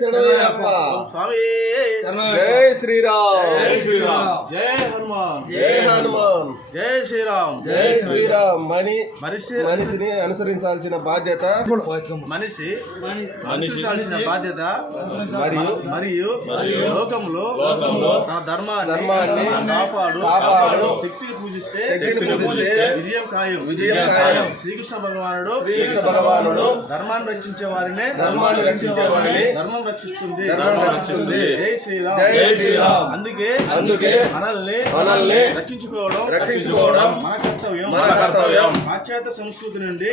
శరణయ్యప్ప స్వామి జై శ్రీరామ్ జై శ్రీరామ్ జై హనుమాన్ జై హనుమాన్ జై శ్రీరామ్ జై శ్రీరామ్. మనిషిని అనుసరించాల్సిన బాధ్యత మనిషి అనుసరించాల్సిన బాధ్యత మరియు లోకంలో తన ధర్మాన్ని కాపాడు శక్తిని పూజిస్తే విజయం ఖాయం. శ్రీకృష్ణ భగవానుడు ధర్మాన్ని రక్షించే వారిని ధర్మం రక్షిస్తుంది. జై శ్రీరామ్ జై శ్రీరామ్. అందుకే మనల్ని రక్షించుకోవడం మన కర్తవ్యం. పాశ్చాత్య సంస్కృతి నుండి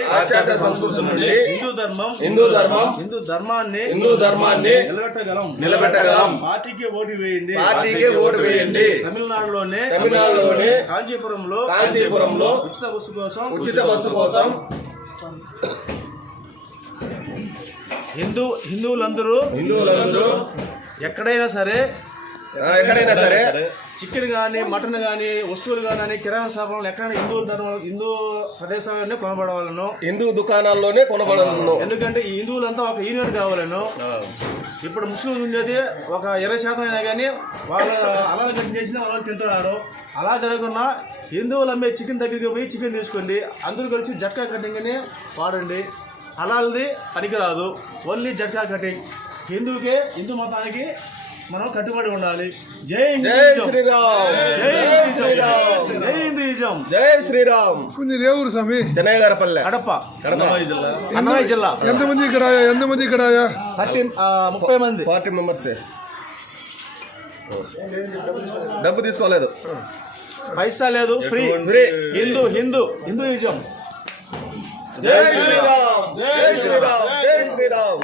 హిందూ ధర్మాన్ని నిలబెట్టగలం. పార్టీకి ఓటు వేయండి. తమిళనాడులోనే కాంచీపురంలో ఉచిత బస్సు కోసం హిందువులందరూ ఎక్కడైనా సరే చికెన్ కానీ మటన్ కానీ వస్తువులు కానీ కిరాణా షాపులలో ఎక్కడైనా హిందూ ప్రదేశాలలోనే కొనబడవాలను, హిందూ దుకాణాల్లోనే కొనబడలను. ఎందుకంటే ఈ హిందువులంతా ఒక యూనియన్ కావాలను. ఇప్పుడు ముస్లింలు ఉండేది ఒక 20% అయినా కానీ వాళ్ళు అలా కట్టి చేసినా వాళ్ళు తింటున్నారు. అలా జరగకుండా హిందువులు అమ్మే చికెన్ దగ్గరికి పోయి చికెన్ తీసుకోండి. అందరూ కలిసి జట్కా కటింగ్ అని వాడండి. హలాల్ది పనికిరాదు, ఓన్లీ జట్కా కటింగ్. హిందూ మతానికి మనం కట్టుబడి ఉండాలి. జై శ్రీరామ్ జై శ్రీరామ్ జై హిందూయిజం. జై శ్రీరామ్. ఏ ఊరు స్వామి? చెన్నైగారపల్లె, కడప అన్నమయ్య జిల్లా. ఎంతమంది ఇక్కడ 30 మంది 40 మెంబర్స్. డబ్బు తీసుకోలేదు, పైసా లేదు, ఫ్రీ. హిందూయిజం. జై శ్రీరామ్ జై శ్రీరామ్ జై శ్రీరామ్.